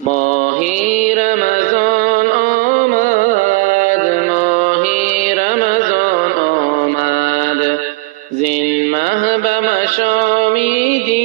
ماهی رمضان آمد، ماهی رمضان آمد، زین مه به مشامیدی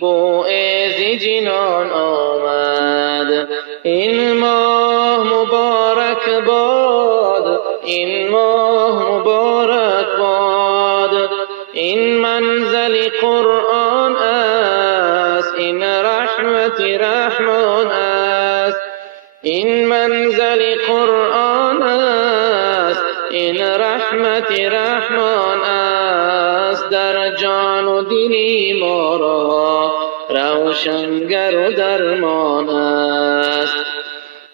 بوی ز جنان آمد. این ماه مبارک باد، این ماه مبارک باد، این منزل قرآن است، این رحمت رحمان است. این منزل قرآن است، این رحمت رحمان است. در جان و دلی ما را روشنگر و درمان است.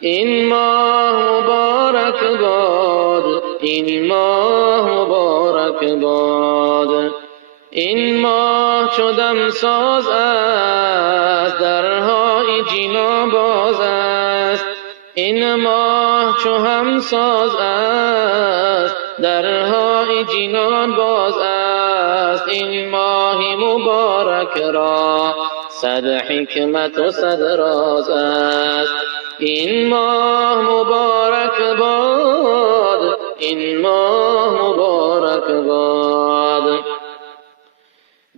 این ماه مبارک باد، این ماه مبارک باد. این ماه چو دمساز است، درهای جینا باز است. این ماه چو همساز است، درهای جینان باز است. این ماه مبارک را صد حکمت و صد راز است. این ماه مبارک باد، این ماه مبارک باد.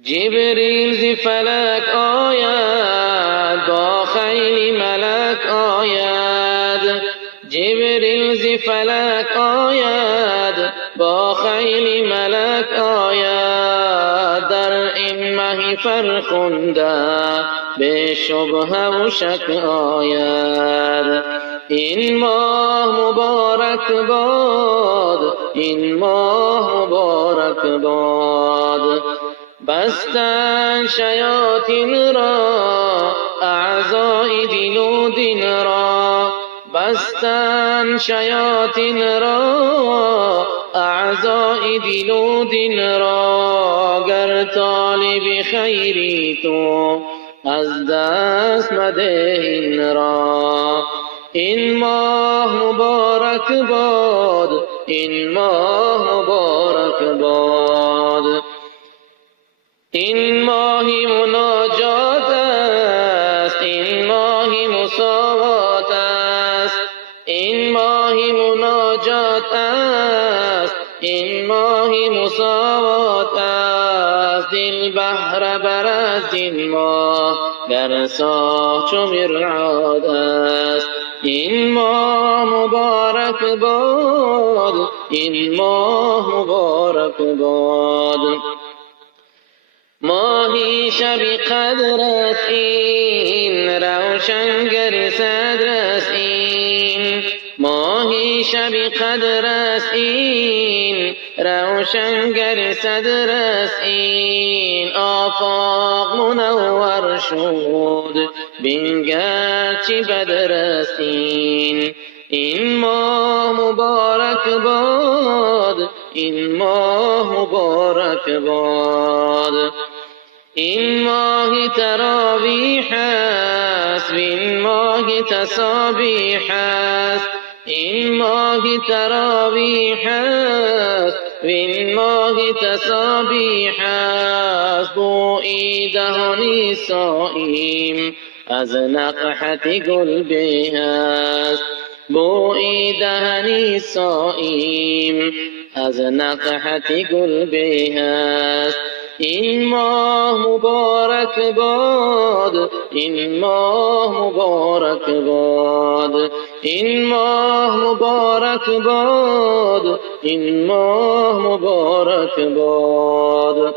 جبریل ز فلک آید، با خیل ملک آید. جبریل ز فلک آید، با خیل ملک آید. در این مه فرخنده به شبهه و شک آید. این ماه مبارک باد، این ماه مبارک باد. بستن شیاطین را اعضای دل و دین را، بستن شیاطین را اعضای دل و دین را. گر طالب خیری تو از دست مده این را. این ماه مبارک باد، این ماه مبارک باد. این ماهی مناجات است، این ماهی مساوات است. این ماهی مناجات است، این ماهی مساوات است. دل بهره بر از این ماه گر ساه چو مرعاد است. این ماه مبارک باد، این ماه مبارک باد. ماهی شب قدر است این، روشنگر صدر است این. ماهی شب قدر است این، روشنگر صدر است این. آفاق منور شد بنگر چه بدر است این. این ماه مبارک باد، این ماه مبارک باد. این ماه تراویح است، وین ماه تسابیح است. این ماه تراویح است، وین ماه تسابیح است. بویی دهان صایم از نقحت گل به است. بویی دهن صایم از نقحت گل به است. این ماه مبارک باد، این ماه مبارک باد. این ماه مبارک باد، این ماه مبارک باد.